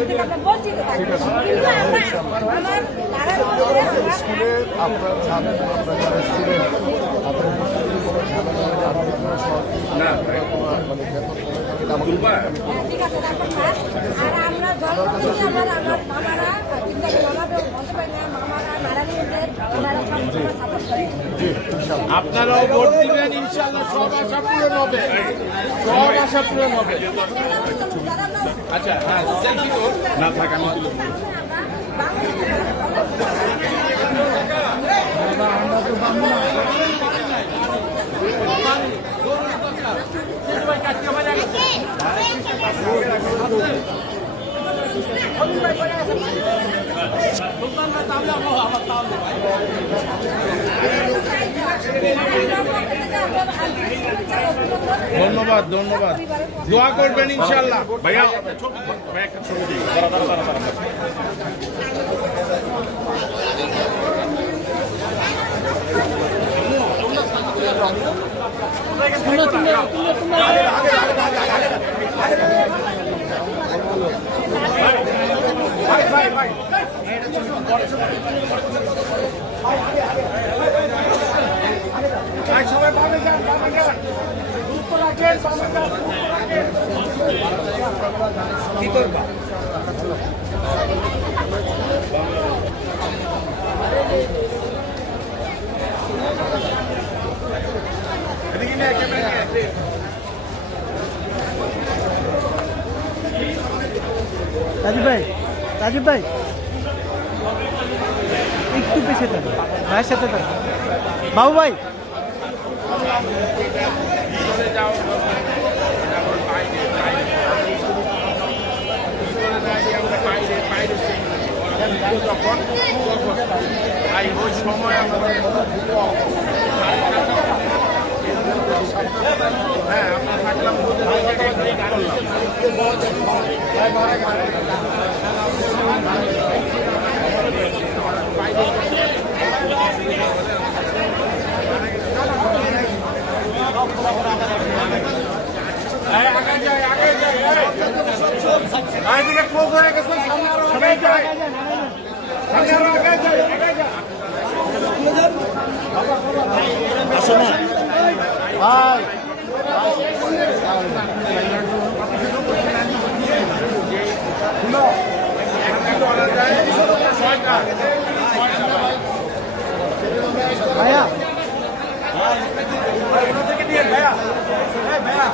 থেকে আমরা বঞ্চিত থাকি কিন্তু আমরা আমার স্কুলে আপনার ঠিক মামারা আপনারাও ভোট দিবেন, ইনশাল্লাহ সব আশা পূরণ হবে। সব আশা পূরণ হবে। আচ্ছা হ্যাঁ তো। না থাক, আমি তুলে দেবো। ধন্যবাদ ধন্যবাদ। দোয়া করবেন ইনশাল্লাহ ভাইয়া ভাইয়া একটা ছবি দাঁড়া। রাজীব ভাই রাজীব ভাই। একটু পেছে থাকবে ভাইয়ের সাথে থাকবে বাবু ভাই। যখন ভাই ওই সময় আমাদের হ্যাঁ আমরা থাকলাম আগে যাই, আগে যাই। এইদিকে close হয়ে গেছে, সামনে আরও আগে যাই। সামনে আরও আগে যাই, আগে যাই। ভাই একটা করা যায়, ছয়টা। ভাইয়া না,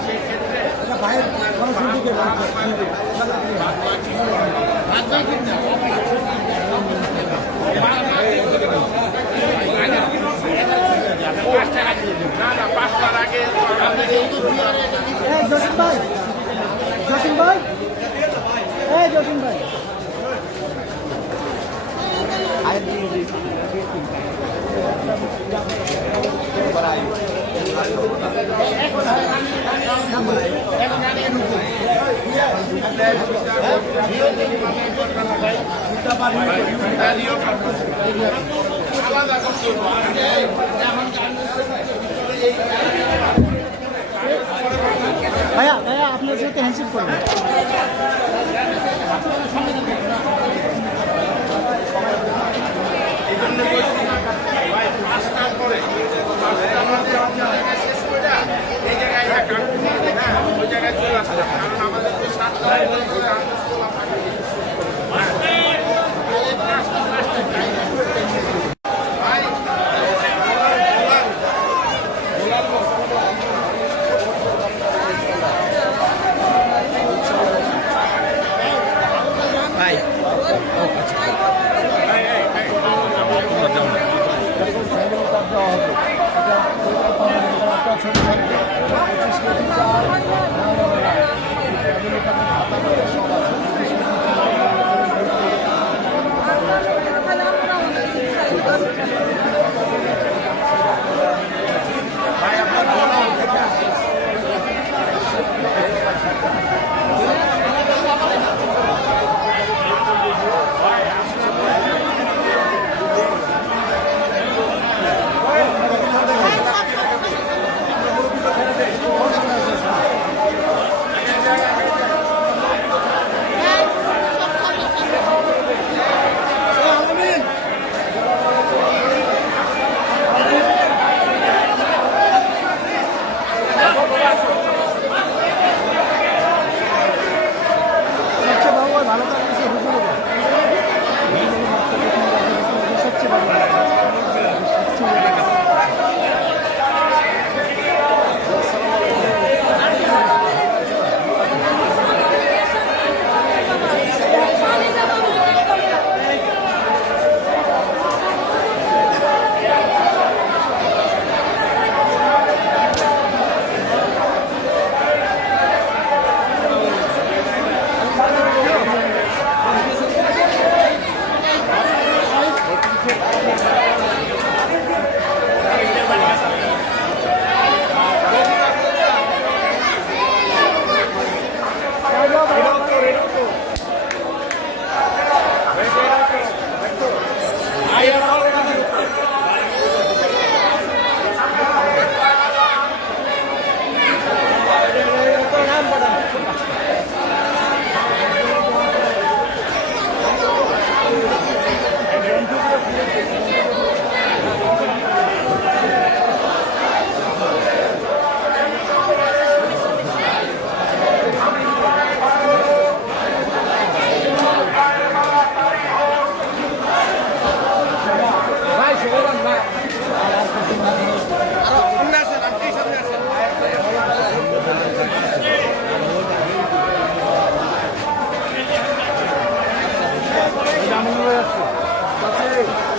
জসিম ভাই জসিম ভাই এই জসিম ভাই আলাদা করতে হবে। ভাইয়া ভাইয়া আপনার সাথে হ্যান্ডশেক করবেন আলহামদুলিল্লাহ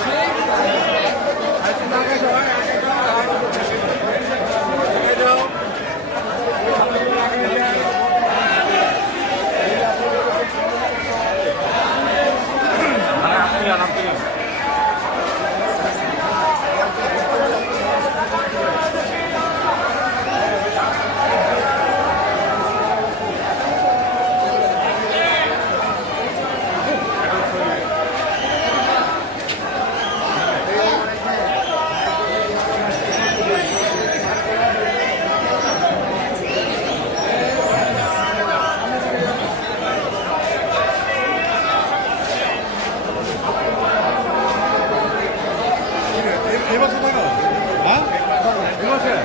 সামনে